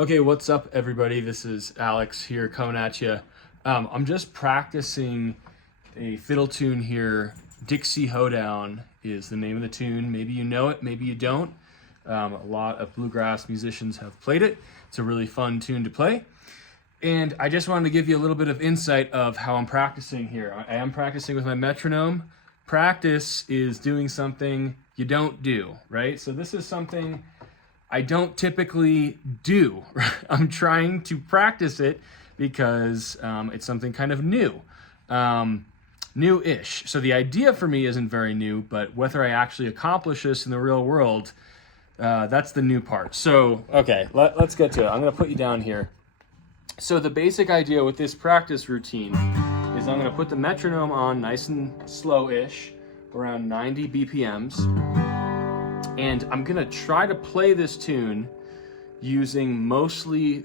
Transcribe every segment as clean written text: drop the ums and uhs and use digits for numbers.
Okay, what's up, everybody? This is Alex here coming at you. I'm just practicing a fiddle tune here. Dixie Hoedown is the name of the tune. Maybe you know it, maybe you don't. A lot of bluegrass musicians have played it. It's a really fun tune to play. And I just wanted to give you a little bit of insight of how I'm practicing here. I am practicing with my metronome. Practice is doing something you don't do, right? So this is something I don't typically do. I'm trying to practice it because it's something kind of new, new-ish. So the idea for me isn't very new, but whether I actually accomplish this in the real world, that's the new part. So, okay, let's get to it. I'm gonna put you down here. So the basic idea with this practice routine is I'm gonna put the metronome on nice and slow-ish, around 90 BPMs. And I'm gonna try to play this tune using mostly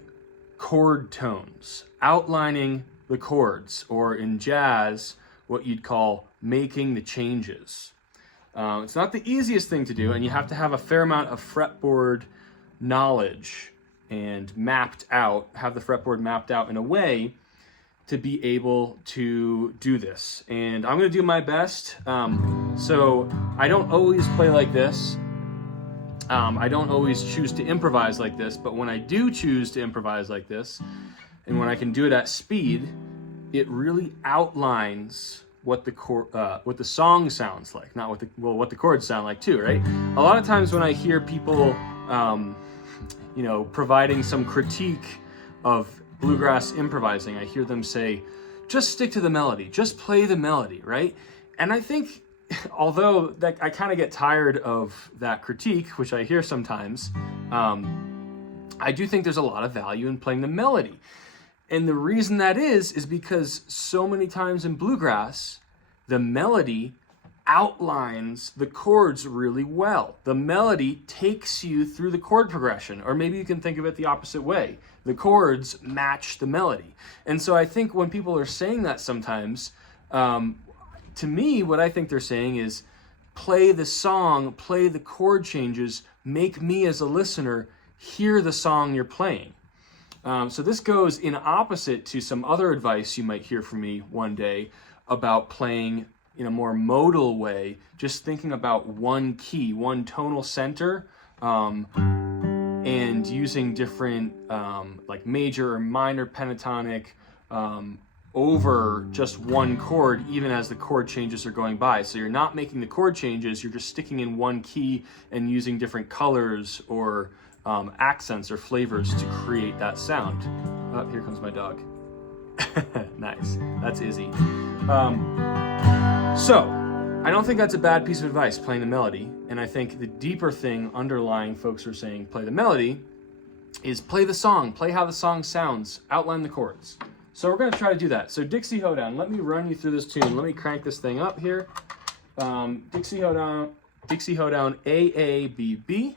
chord tones, outlining the chords, or in jazz, what you'd call making the changes. It's not the easiest thing to do, and you have to have a fair amount of fretboard knowledge and have the fretboard mapped out in a way to be able to do this. And I'm gonna do my best. So I don't always play like this. I don't always choose to improvise like this, but when I do choose to improvise like this, and when I can do it at speed, it really outlines what the song sounds like, not what the chords sound like too, right? A lot of times when I hear people, providing some critique of bluegrass improvising, I hear them say, just stick to the melody, just play the melody, right? And I think, although I kind of get tired of that critique, which I hear sometimes, I do think there's a lot of value in playing the melody. And the reason that is because so many times in bluegrass, the melody outlines the chords really well. The melody takes you through the chord progression, or maybe you can think of it the opposite way. The chords match the melody. And so I think when people are saying that sometimes, to me, what I think they're saying is play the song, play the chord changes, make me as a listener hear the song you're playing. So this goes in opposite to some other advice you might hear from me one day about playing in a more modal way, just thinking about one key, one tonal center, and using different like major or minor pentatonic over just one chord, even as the chord changes are going by. So you're not making the chord changes, you're just sticking in one key and using different colors or accents or flavors to create that sound. Oh, here comes my dog. Nice, that's Izzy. So, I don't think that's a bad piece of advice, playing the melody. And I think the deeper thing underlying folks who are saying play the melody is play the song, play how the song sounds, outline the chords. So we're gonna try to do that. So Dixie Hoedown, let me run you through this tune. Let me crank this thing up here. Dixie Hoedown, A, A, B, B.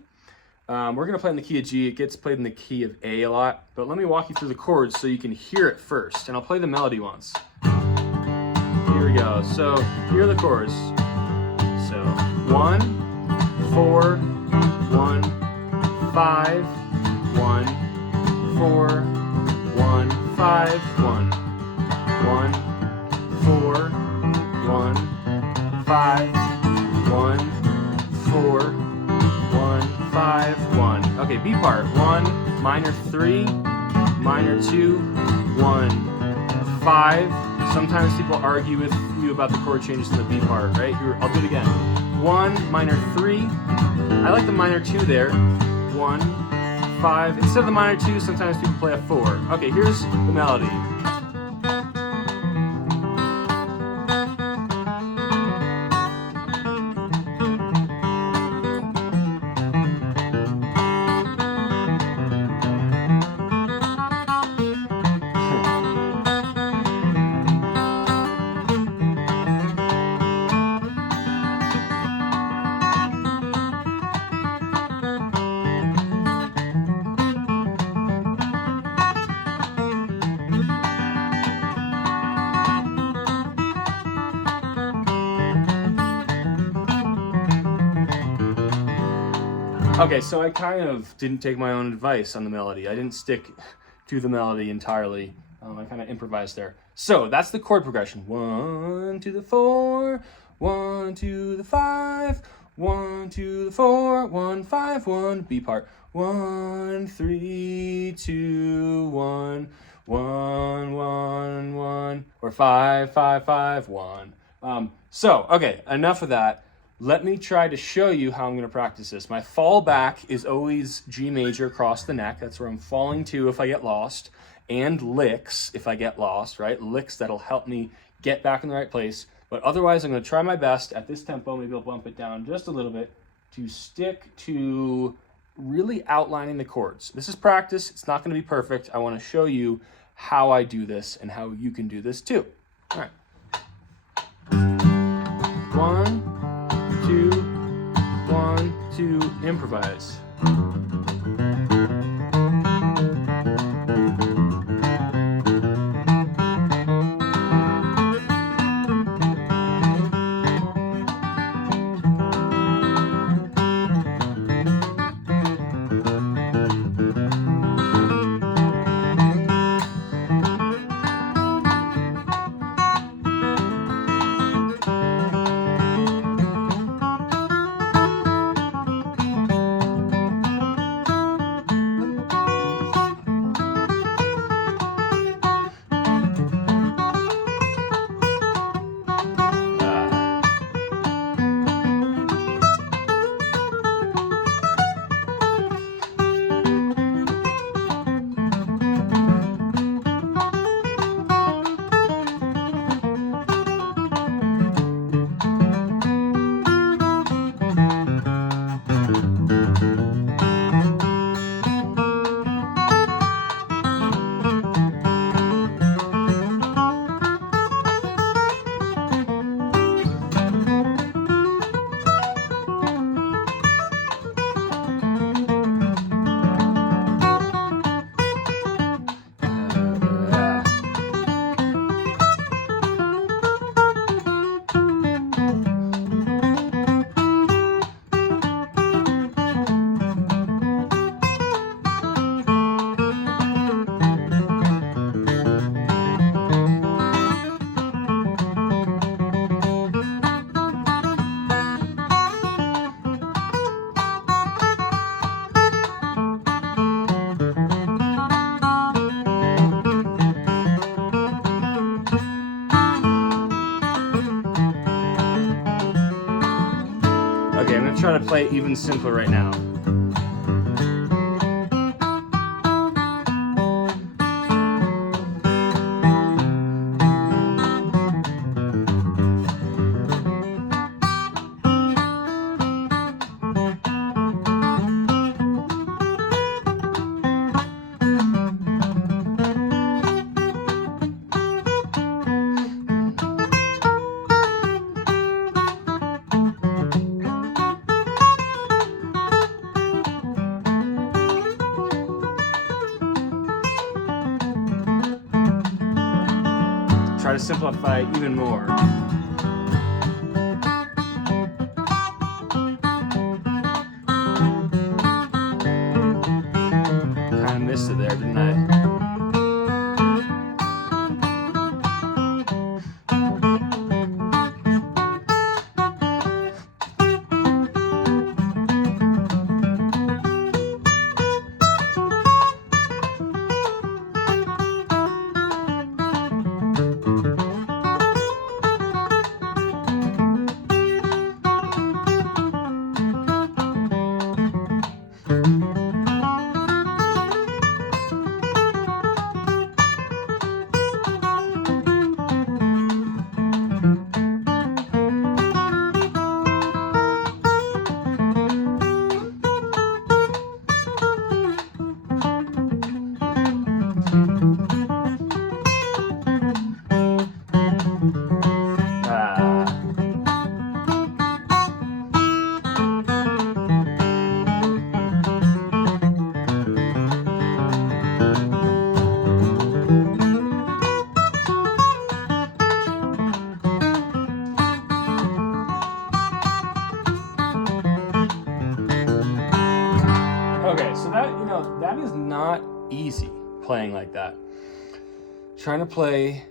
We're gonna play in the key of G. It gets played in the key of A a lot, but let me walk you through the chords so you can hear it first, and I'll play the melody once. Here we go. So here are the chords. So 1, 4, 1, 5, 1, 4, 1, 5, 1, 1, 4, 1, 5, 1, 4, 1, 5, 1. Okay, B part. 1, minor 3, minor 2, 1, 5. Sometimes people argue with you about the chord changes in the B part, right? Here, I'll do it again. 1, minor 3. I like the minor 2 there. 1, 5. Instead of the minor 2, sometimes people play a 4. Okay, here's the melody. Okay, so I kind of didn't take my own advice on the melody. I didn't stick to the melody entirely. I kind of improvised there. So that's the chord progression. 1 to the 4, 1 to the 5, 1 to the 4, 1, 5, 1, B part. 1, 3, 2, 1, 1, 1, 1, or 5, 5, 5, 1. So, okay, enough of that. Let me try to show you how I'm going to practice this. My fallback is always G major across the neck. That's where I'm falling to if I get lost, and licks if I get lost, right? Licks that'll help me get back in the right place. But otherwise, I'm going to try my best at this tempo. Maybe I'll bump it down just a little bit to stick to really outlining the chords. This is practice. It's not going to be perfect. I want to show you how I do this and how you can do this too. All right. 1, 2, 1, 2, improvise. Okay, I'm going to try to play it even simpler right now. Try to simplify it even more. Kind of missed it there, didn't I? easy playing like that. Trying to play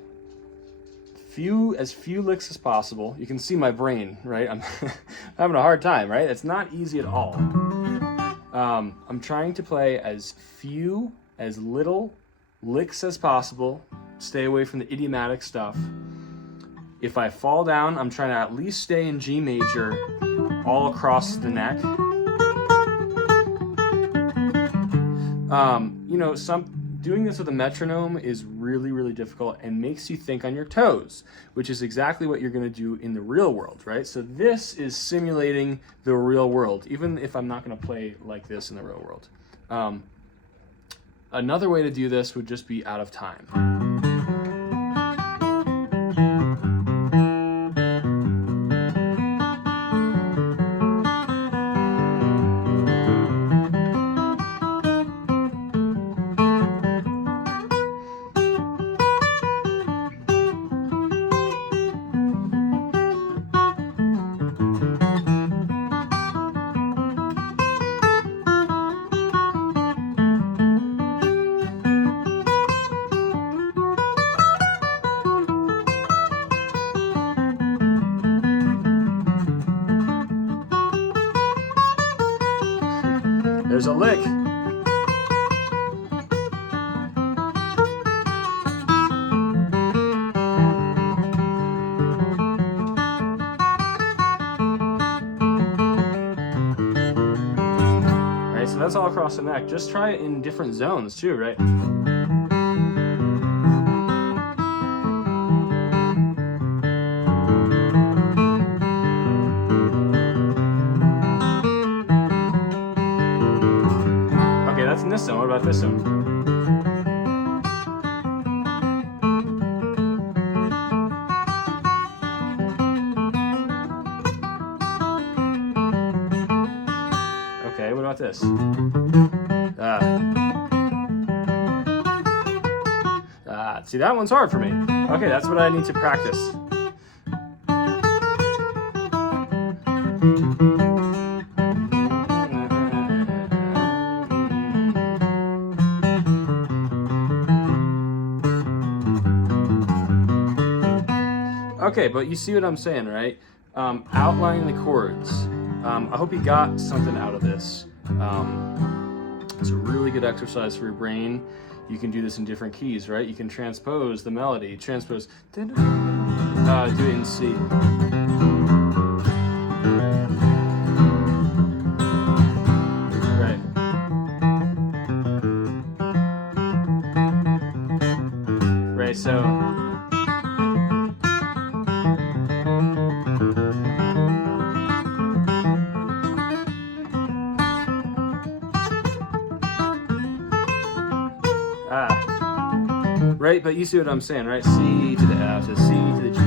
as few licks as possible. You can see my brain, right? I'm having a hard time, right? It's not easy at all. I'm trying to play as little licks as possible. Stay away from the idiomatic stuff. If I fall down, I'm trying to at least stay in G major all across the neck. Doing this with a metronome is really, really difficult and makes you think on your toes, which is exactly what you're going to do in the real world, right? So this is simulating the real world, even if I'm not going to play like this in the real world. Another way to do this would just be out of time. There's a lick. Right, so that's all across the neck. Just try it in different zones too, right? That's in this zone. What about this zone? Okay, what about this? See, that one's hard for me. Okay, that's what I need to practice. Okay, but you see what I'm saying, right? Outlining the chords. I hope you got something out of this. It's a really good exercise for your brain. You can do this in different keys, right? You can transpose the melody. Transpose. Do it in C. Right. Right, so... Right, but you see what I'm saying, right? C to the F, to C to the G.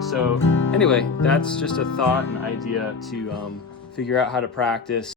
So anyway, that's just a thought and idea to figure out how to practice.